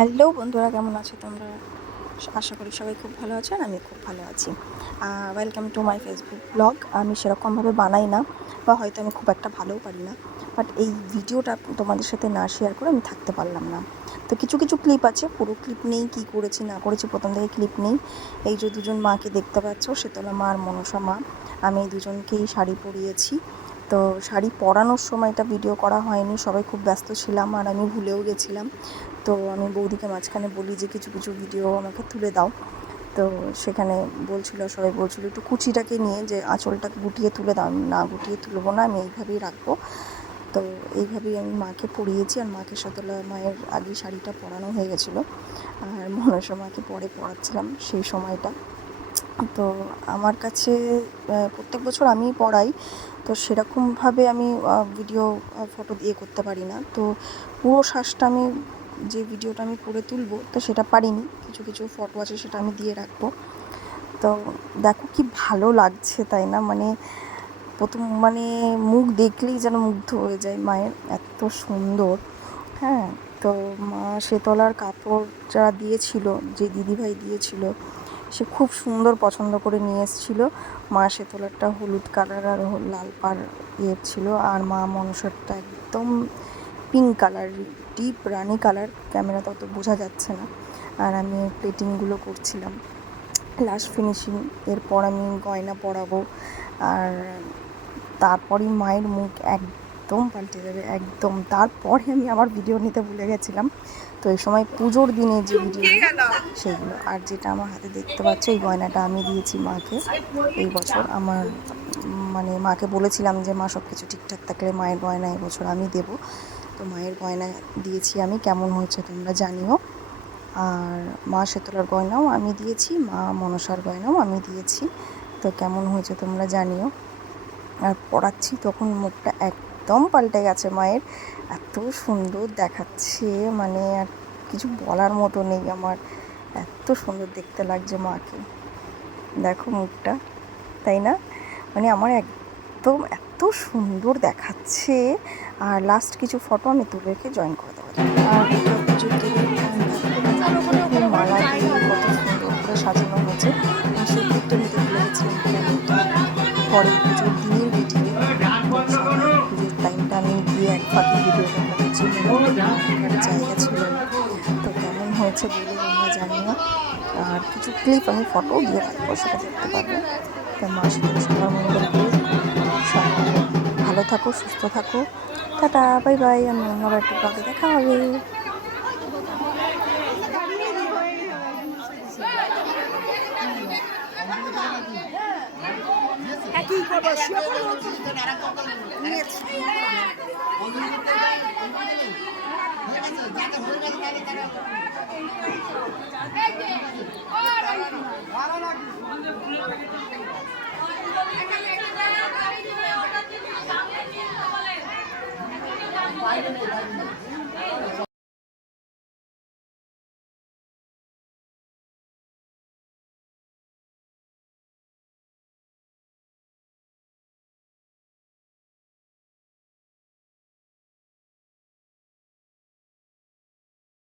Hello বন্ধুরা, কেমন আছো তোমরা? আশা করি সবাই খুব ভালো আছো আর আমি খুব ভালো আছি। Welcome to my Facebook blog আমি সেরকমভাবে বানাই না বা হয়তো আমি খুব একটা ভালোও পারি না। বাট এই ভিডিওটা তোমাদের সাথে না শেয়ার করে আমি থাকতে পারলাম না। তো কিছু কিছু ক্লিপ আছে। পুরো ক্লিপ নেই, কী করেছি, না করেছি, প্রথম থেকে ক্লিপ নেই। এই যে দুজন মাকে দেখতে পাচ্ছ শীতলা মা আর মনসা মা। আমি এই দুজনকেই শাড়ি পরিয়েছি। তো শাড়ি পরানোর সময়টা ভিডিও করা হয়নি। সবাই খুব ব্যস্ত ছিলাম আর আমি ভুলেও গেছিলাম। তো আমি বৌদিকে মাঝখানে বলি যে কিছু কিছু ভিডিও আমাকে তুলে দাও। তো সেখানে বলছিল, সবাই বলছিল, একটু কুচিটাকে নিয়ে যে আঁচলটাকে গুটিয়ে তুলে দাও। আমি না গুটিয়ে তুলবো না, আমি এইভাবেই রাখব। তো এইভাবেই আমি মাকে পরিয়েছি আর মাকে শতলা মায়ের আগে শাড়িটা পরানো হয়ে গেছিল। আর মনসা মাকে পরে পড়াচ্ছিলাম সেই সময়টা। তো আমার কাছে প্রত্যেক বছর আমিই পড়াই তো সেরকমভাবে আমি ভিডিও ফটো দিয়ে করতে পারি না। তো পুরো শ্বাসটা আমি যে ভিডিওটা আমি করে তুলবো, তো সেটা পারিনি। কিছু কিছু ফটো আছে সেটা আমি দিয়ে রাখব। তো দেখো কি ভালো লাগছে, তাই না? মানে প্রথম মানে মুখ দেখলেই যেন মুগ্ধ হয়ে যায় মায়ের, এত সুন্দর। হ্যাঁ তো মা শেতলার কাপড় যারা দিয়েছিল, যে দিদিভাই দিয়েছিল, সে খুব সুন্দর পছন্দ করে নিয়ে এসেছিল। মা শেতলারটা হলুদ কালার আর লাল পাড় ইয়ে ছিল, আর মা মনসারটা একদম pink colour deep rani colour ক্যামেরাতে অত বোঝা যাচ্ছে না। আর আমি প্লেটিংগুলো করছিলাম। লাস্ট ফিনিশিং এরপর আমি গয়না পরাবো। আর তারপরই মায়ের মুখ একদম পাল্টে যাবে একদম। তারপরে আমি আমার ভিডিও নিতে ভুলে গেছিলাম। তো এই সময় পুজোর দিনে যে ভিডিও সেগুলো। আর যেটা আমার হাতে দেখতে পাচ্ছ এই গয়নাটা আমি দিয়েছি মাকে। এই বছর আমার মানে মাকে বলেছিলাম যে মা সব কিছু ঠিকঠাক থাকলে মায়ের গয়না এবছর আমি দেবো। তো মায়ের গয়না দিয়েছি আমি, কেমন হয়েছে তোমরা জানিও। আর মা শেতলার গয়নাও আমি দিয়েছি, মা মনসার গয়নাও আমি দিয়েছি, তো কেমন হয়েছে তোমরা জানিও। আর পড়াচ্ছি তখন মুখটা একদম পাল্টে গেছে মায়ের, এত সুন্দর দেখাচ্ছে মানে আর কিছু বলার মতো নেই আমার, এত সুন্দর দেখতে লাগছে মাকে। দেখো মুখটা, তাই না? মানে আমার একদম এত সুন্দর দেখাচ্ছে। আর লাস্ট কিছু ফটো আমি তুলে রেখে জয়েন করে দেবো। মালা কত সুন্দর করে সাজানো হয়েছে। সেই ক্লিপটা নিতে ভুলে গেছিলাম পরে পুজোর দিনের আমি গিয়ে এক ফাঁকে ভিডিওটা তো কেমন হয়েছে বলে তোমরা জানিও। আর কিছু ক্লিপ আমি ফটো দিয়ে রাখব, সেটা দেখতে পারবে। তো মাস সবার মঙ্গল করে সবাই। ভালো থাকো সুস্থ থাকো। টাটা বাই বাই আমি অন্য আবার একটু ব্লগে দেখা হবে। বাইরে নেই বাইরে নেই